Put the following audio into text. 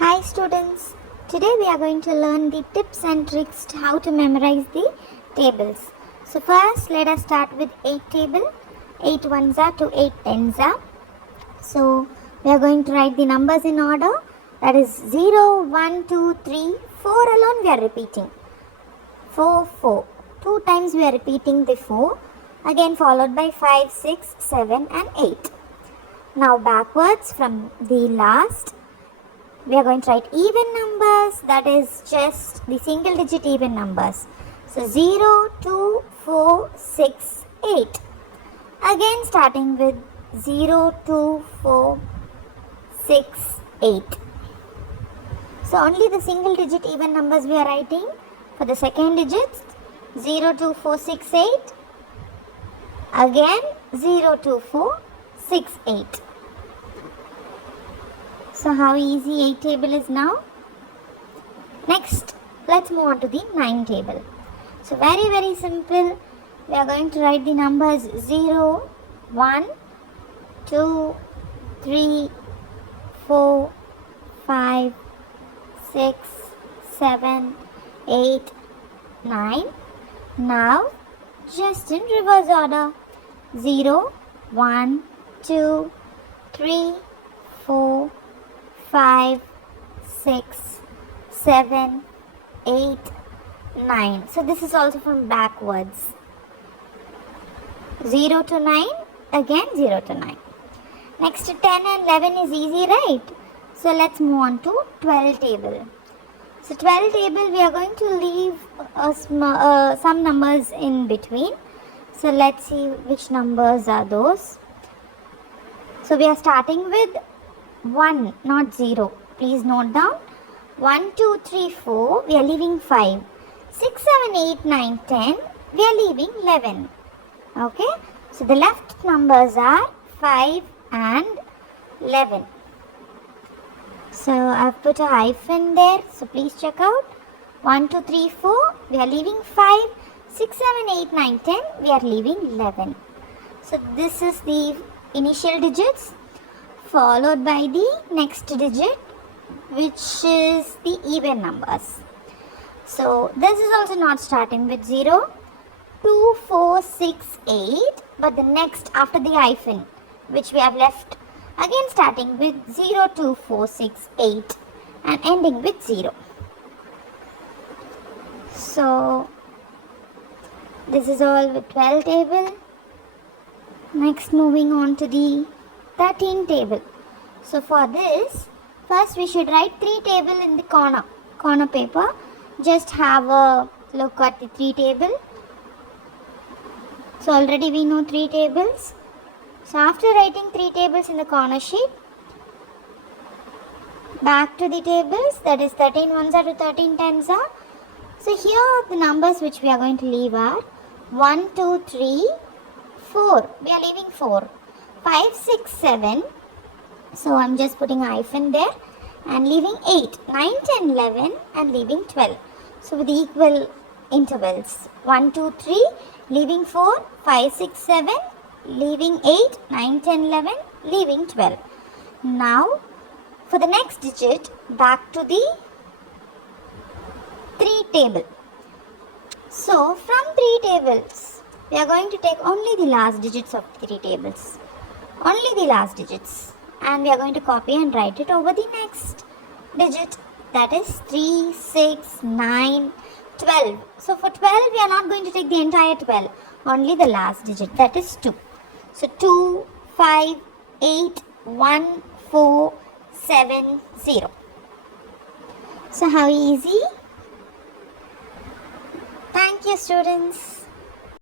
Hi students, today we are going to learn the tips and tricks to how to memorize the tables. So first let us start with 8 table, 8 ones are to 8 tens are. So we are going to write the numbers in order, that is 0, 1, 2, 3, 4 alone we are repeating. 4, 4. 2 times we are repeating the 4, again followed by 5, 6, 7 and 8. Now backwards from the last, we are going to write even numbers, that is just the single digit even numbers. So 0, 2, 4, 6, 8. Again starting with 0, 2, 4, 6, 8. So only the single digit even numbers we are writing. For the second digits, 0, 2, 4, 6, 8. Again 0, 2, 4, 6, 8. So how easy 8 table is now. Next, let's move on to the 9 table. So very simple. We are going to write the numbers 0, 1, 2, 3, 4, 5, 6, 7, 8, 9. Now, just in reverse order. 0, 1, 2, 3, 4, 5, 6, 7, 8, 9. So this is also from backwards. 0 to 9, again 0 to 9. Next 10 and 11 is easy, right? So let's move on to 12 table. So 12 table we are going to leave some numbers in between. So let's see which numbers are those. So we are starting with 1, not 0. Please note down. 1, 2, 3, 4. We are leaving 5. 6, 7, 8, 9, 10. We are leaving 11. Okay. So the left numbers are 5 and 11. So I have put a hyphen there. So please check out. 1, 2, 3, 4. We are leaving 5. 6, 7, 8, 9, 10. We are leaving 11. So this is the initial digits, followed by the next digit, which is the even numbers. So this is also not starting with 0, 2, 4, 6, 8, but the next after the hyphen, which we have left, again starting with 0, 2, 4, 6, 8 and ending with 0. So this is all with 12 table. Next, moving on to the 13 table. So for this, first we should write 3 table in the corner paper. Just have a look at the 3 table. So already we know 3 tables. So after writing 3 tables in the corner sheet, back to the tables, that is 13 ones are to 13 tens are. So here the numbers which we are going to leave are 1, 2, 3, 4. We are leaving 4. 5, 6, 7. So I'm just putting a hyphen there and leaving 8, 9, 10, 11 and leaving 12. So with equal intervals. 1, 2, 3, leaving 4, 5, 6, 7, leaving 8, 9, 10, 11, leaving 12. Now for the next digit, back to the 3 table. So from 3 tables, we are going to take only the last digits of 3 tables. Only the last digits. And we are going to copy and write it over the next digit. That is 3, 6, 9, 12. So for 12, we are not going to take the entire 12. Only the last digit. That is 2. So 2, 5, 8, 1, 4, 7, 0. So how easy? Thank you, students.